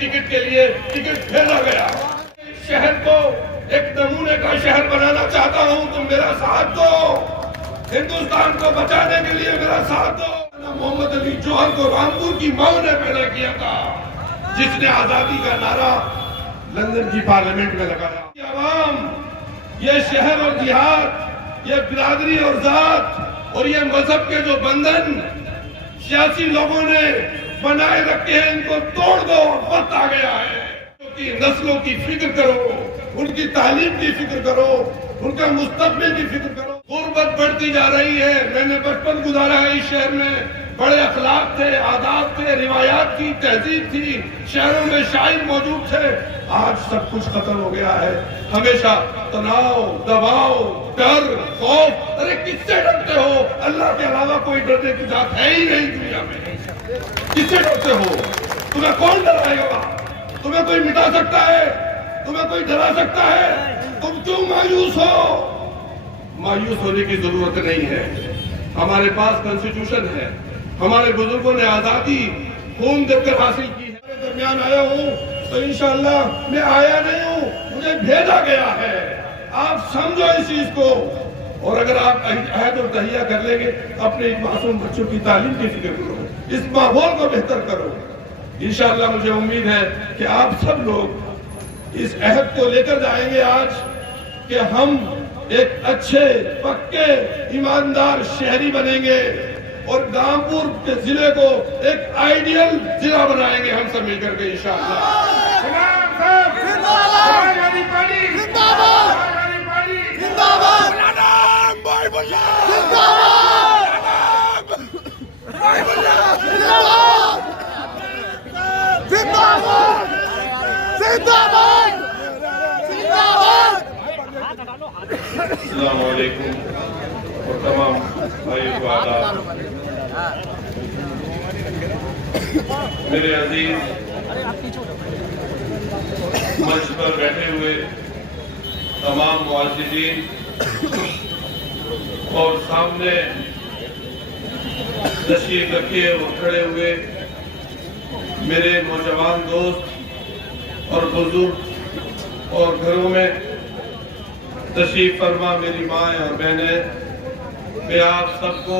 Ticket کے لیے ticket بھیجا گیا. شہر کو ایک نمونے کا شہر بنانا چاہتا ہوں, تم میرا ساتھ دو. ہندوستان کو بچانے کے لیے میرا ساتھ دو. محمد علی جوہر کو رامپور کی مئو نے پیدا کیا تھا, جس نے آزادی کا نعرہ لندن کی پارلیمنٹ میں لگایا. یہ عوام, یہ شہر اور دیہات, یہ برادری اور ذات اور یہ مذہب کے جو بندھن سیاسی لوگوں نے بنائے رکھے ہیں, ان کو توڑ دو. وقت آ گیا ہے. نسلوں کی فکر کرو, ان کی تعلیم کی فکر کرو, ان کا مستقبل کی فکر کرو. غربت بڑھتی جا رہی ہے. میں نے بچپن گزارا ہے اس شہر میں. بڑے اخلاق تھے, آداب تھے, روایات کی تہذیب تھی, شہروں میں شاعر موجود تھے. آج سب کچھ ختم ہو گیا ہے. ہمیشہ تناؤ, دباؤ, ڈر, خوف. ارے کس سے ڈرتے ہو؟ اللہ کے علاوہ کوئی ڈرنے کی ذات ہے ہی نہیں دنیا میں. کس سے ڈرتے ہو؟ تمہیں کون ڈرائے گا؟ تمہیں کوئی مٹا سکتا ہے؟ تمہیں کوئی ڈرا سکتا ہے؟ تم کیوں مایوس ہو؟ مایوس ہونے کی ضرورت نہیں ہے. ہمارے پاس کنسٹیٹیوشن ہے. ہمارے بزرگوں نے آزادی خون دے کر حاصل کی ہے. میرے درمیان آیا ہوں تو انشاءاللہ میں آیا نہیں ہوں, مجھے بھیجا گیا ہے. آپ سمجھو اس چیز کو. اور اگر آپ عہد اور تہیہ کر لیں گے, اپنے معصوم بچوں کی تعلیم کی فکر کرو, اس ماحول کو بہتر کرو. انشاءاللہ مجھے امید ہے کہ آپ سب لوگ اس عہد کو لے کر جائیں گے آج, کہ ہم ایک اچھے, پکے, ایماندار شہری بنیں گے اور رامپور کے ضلع کو ایک آئیڈیل ضلع بنائیں گے ہم سب مل کر کے انشاءاللہ. السلام علیکم اور تمام بھائیوں کو آداب. میرے عزیز منچ پر بیٹھے ہوئے تمام معززین اور سامنے تشریف رکھے اور کھڑے ہوئے میرے نوجوان دوست اور بزرگ اور گھروں میں تشریف فرما میری مائیں اور بہنیں, میں آپ سب کو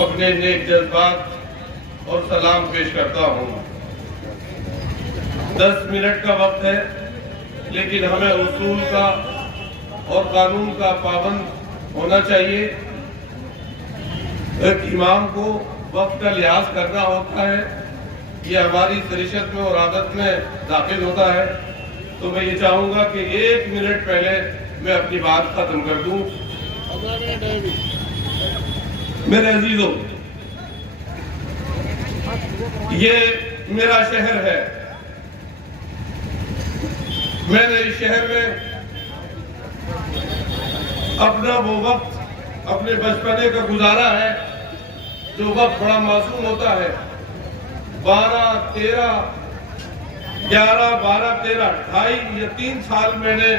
اپنے نیک جذبات اور سلام پیش کرتا ہوں. 10 منٹ کا وقت ہے, لیکن ہمیں اصول کا اور قانون کا پابند ہونا چاہیے. ایک امام کو وقت کا لحاظ کرنا ہوتا ہے, یہ ہماری سریشت میں اور عادت میں داخل ہوتا ہے. تو میں یہ چاہوں گا کہ 1 منٹ پہلے میں اپنی بات ختم کر دوں. میرے عزیزوں, یہ میرا شہر ہے. میں نے اس شہر میں اپنا وہ وقت اپنے بچپنے کا گزارا ہے جو وقت بڑا معصوم ہوتا ہے. 2 یا 3 سال میں نے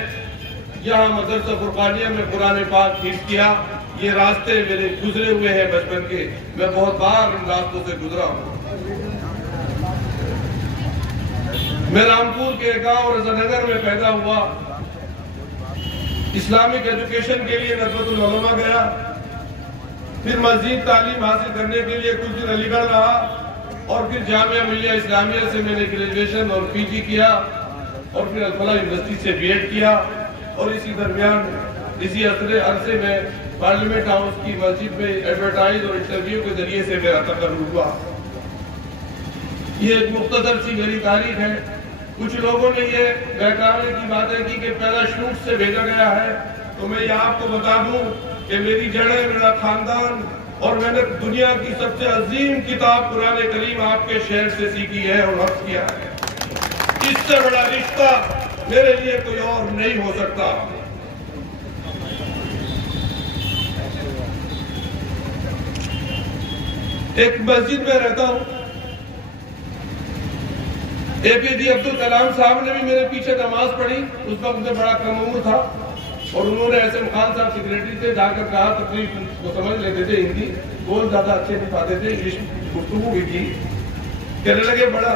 یہاں مدرسہ فرقانیہ میں قرآن پاک حفظ کیا. یہ راستے میرے گزرے ہوئے ہیں بچپن کے, میں بہت بار ان راستوں سے گزرا ہوں. میں رامپور کے گاؤں رضا نگر میں پیدا ہوا. اسلامک ایجوکیشن کے لیے ندوۃ العلماء گیا, پھر مزید تعلیم حاصل کرنے کے لیے کچھ دن علی گڑھ رہا, اور پھر جامعہ ملیہ اسلامیہ سے میں نے گریجویشن اور پی جی کیا, اور پھر الفلاح یونیورسٹی سے بی ایڈ کیا. اور اسی درمیان اسی عرصے میں پارلیمنٹ ہاؤس کی مسجد میں ایڈورٹائز اور انٹرویو کے ذریعے سے میرا تقرر ہوا. یہ ایک مختصر سی میری تاریخ ہے. کچھ لوگوں نے یہ بہکاوے کی باتیں کی کہ پیدا شوٹ سے بھیجا گیا ہے, تو میں یہ آپ کو بتا دوں کہ میری جڑیں, میرا خاندان, اور میں نے دنیا کی سب سے عظیم کتاب قرآن کریم آپ کے شہر سے سیکھی ہے اور حفظ کیا ہے. اس سے بڑا رشتہ میرے لیے کوئی اور نہیں ہو سکتا. ایک مسجد میں رہتا ہوں. اے پی جے عبدالکلام صاحب نے بھی میرے پیچھے نماز پڑھی. اس وقت میں بڑا کم عمر تھا, اور انہوں نے احسن خان صاحب سیکریٹری سے جا کر کہا, تقریب وہ سمجھ لیتے تھے ہندی, بول زیادہ اچھے نہیں پاتے تھے, انگلش گفتگو بھی کی. کہنے لگے بڑا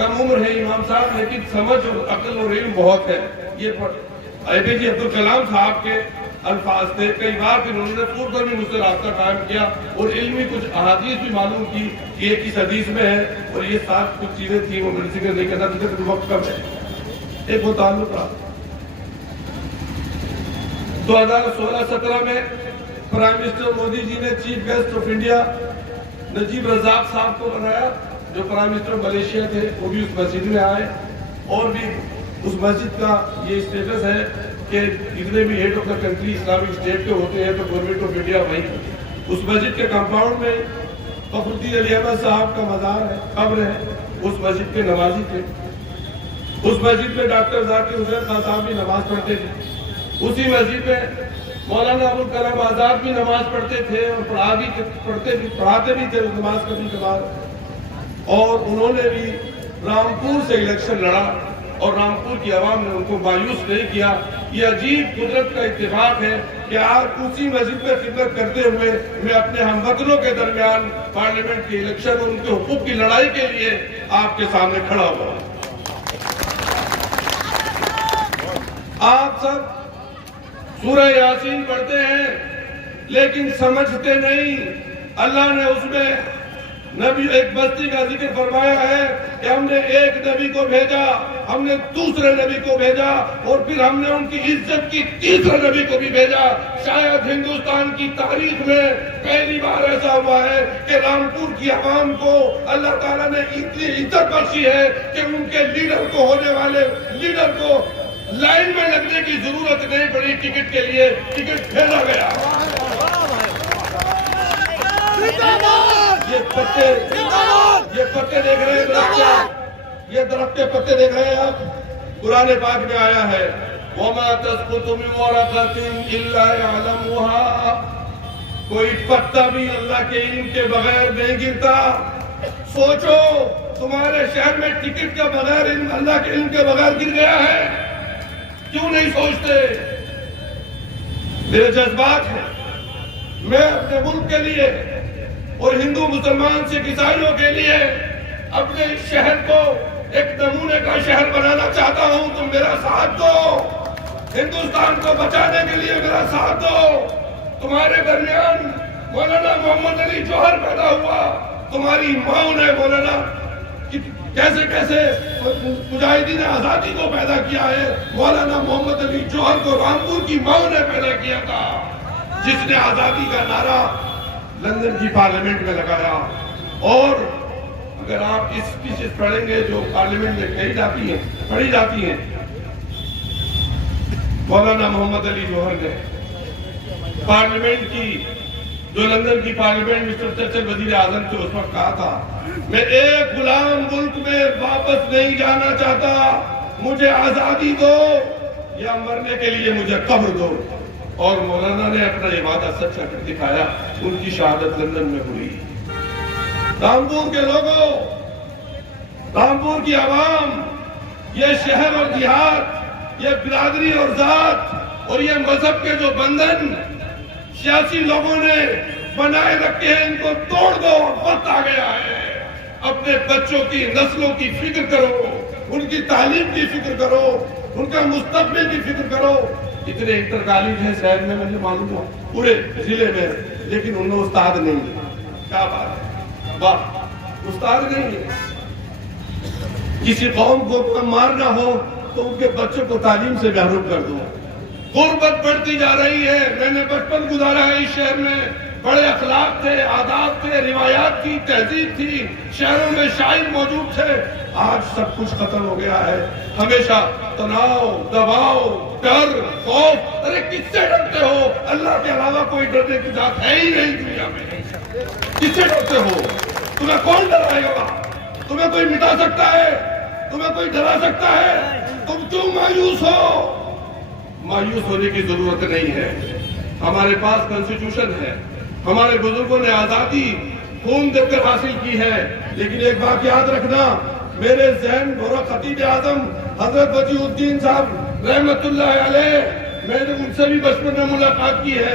کم عمر ہے امام صاحب، لیکن سمجھ اور عقل اور علم بہت ہے. یہ APJ عبد الکلام صاحب کے الفاظ تھے. کئی بار انہوں نے پور پر بھی مجھ سے رابطہ قائم کیا اور علمی کچھ احادیث بھی معلوم کی کہ یہ کس حدیث میں ہے، اور یہ ساتھ کچھ چیزیں تھیں وہ میرے ذکر نہیں کرنا تھا، وقت کم ہے. ایک وہ تعلق رہا 2016-17 میں پرائم منسٹر مودی جی نے چیف گیسٹ آف انڈیا نجیب رزاق صاحب کو بنایا، جو پرائم منسٹر ملیشیا تھے. وہ بھی اس مسجد میں آئے، اور بھی اس مسجد کا یہ اسٹیٹس ہے کہ جتنے بھی head of the country Islamic State کے ہوتے ہیں تو گورنمنٹ آف انڈیا وہیں. اس مسجد کے کمپاؤنڈ میں فخر الدین علی احمد صاحب کا مزار ہے، قبر ہے. اس مسجد کے نمازی تھے. اس مسجد میں ڈاکٹر ذاکر حسین خان صاحب بھی نماز پڑھتے تھے. اسی مسجد میں مولانا ابوالکلام آزاد بھی نماز پڑھتے تھے اور پڑھاتے بھی تھے نماز کبھی کبھار. اور انہوں نے بھی رامپور سے الیکشن لڑا اور رامپور کی عوام نے ان کو مایوس نہیں کیا. یہ عجیب قدرت کا اتفاق ہے کہ آج اسی مسجد میں خدمت کرتے ہوئے میں اپنے ہم وطنوں کے درمیان پارلیمنٹ کی الیکشن اور ان کے حقوق کی لڑائی کے لیے آپ کے سامنے کھڑا ہوا. آپ سب سورہ یاسین پڑھتے ہیں لیکن سمجھتے نہیں. اللہ نے اس میں نبی ایک بستی کا ذکر فرمایا ہے کہ ہم نے ایک نبی کو بھیجا، ہم نے دوسرے نبی کو بھیجا، اور پھر ہم نے ان کی عزت کی تیسرے نبی کو بھی بھیجا. شاید ہندوستان کی تاریخ میں پہلی بار ایسا ہوا ہے کہ رامپور کی عوام کو اللہ تعالیٰ نے اتنی عزت بخشی ہے کہ ان کے لیڈر کو ہونے والے لیڈر کو لائن میں لگنے کی ضرورت نہیں پڑی. ٹکٹ کے لیے ٹکٹ بھیجا گیا. یہ پتے دیکھ رہے ہیں، یہ درخت کے پتے دیکھ رہے ہیں آپ. قرآن پاک میں آیا ہے وَمَا تَسْقُطُ مِن وَرَقَةٍ إِلَّا يَعْلَمُهَا. کوئی پتا بھی اللہ کے علم کے بغیر نہیں گرتا. سوچو تمہارے شہر میں ٹکٹ کے بغیر اللہ کے علم کے بغیر گر گیا ہے، کیوں نہیں سوچتے؟ میرے جذبات ہیں. میں اپنے ملک کے لیے اور ہندو مسلمان سکھ عیسائیوں کے لیے اپنے شہر کو ایک نمونے کا شہر بنانا چاہتا ہوں. تم میرا ساتھ دو، ہندوستان کو بچانے کے لیے میرا ساتھ دو. تمہارے درمیان مولانا محمد علی جوہر پیدا ہوا، تمہاری ماں نے مولانا کیسے کیسے مجاہدین آزادی کو پیدا کیا ہے. مولانا محمد علی جوہر کو رامپور کی ماں نے پیدا کیا تھا، جس نے آزادی کا نعرہ لندن کی پارلیمنٹ میں لگایا. اور اگر آپ اس اسپیچز پڑھیں گے جو پارلیمنٹ میں پڑھی جاتی ہیں، مولانا محمد علی جوہر نے پارلیمنٹ کی جو لندن کی پارلیمنٹ مسٹر چرچل وزیر اعظم تھے اس وقت کہا تھا میں ایک غلام ملک میں واپس نہیں جانا چاہتا، مجھے آزادی دو یا مرنے کے لیے مجھے قبر دو. اور مولانا نے اپنا یہ وعدہ سچا کر دکھایا. ان کی شہادت لندن میں ہوئی. رامپور کے لوگوں، رامپور کی عوام، یہ شہر اور دیہات، یہ برادری اور ذات اور یہ مذہب کے جو بندھن سیاسی لوگوں نے بنائے رکھے ہیں، ان کو توڑ دو. وقت آ گیا ہے. اپنے بچوں کی نسلوں کی فکر کرو، ان کی تعلیم کی فکر کرو، ان کا مستقبل کی فکر کرو. اتنے انٹر کالج ہیں شہر میں، مجھے معلوم ہو پورے ضلع میں، لیکن ان میں استاد نہیں ہے. کیا بات ہے، واہ، استاد نہیں ہے. کسی قوم کو مارنا ہو تو ان کے بچوں کو تعلیم سے محروم کر دو. غربت بڑھتی جا رہی ہے. میں نے بچپن گزارا ہے اس شہر میں، بڑے اخلاق تھے، آداب تھے، روایات کی تہذیب تھی، شہروں میں شاعر موجود تھے. آج سب کچھ ختم ہو گیا ہے. ہمیشہ تناؤ، دباؤ، ڈر، خوف. ارے کس سے ڈرتے ہو؟ اللہ کے علاوہ کوئی ڈرنے کی ذات ہے ہی نہیں دنیا میں. کس سے ڈرتے ہو؟ تمہیں کون ڈرائے گا؟ تمہیں کوئی مٹا سکتا ہے؟ تمہیں کوئی ڈرا سکتا ہے؟ تم کیوں مایوس ہو؟ مایوس ہونے کی ضرورت نہیں ہے. ہمارے پاس کنسٹیٹیوشن ہے، ہمارے بزرگوں نے آزادی خون دے کر حاصل کی ہے. لیکن ایک بات یاد رکھنا، میرے ذہن گورا خطیب اعظم حضرت وجیہ الدین صاحب رحمت اللہ علیہ، میں نے ان سے بھی بچپن میں ملاقات کی ہے.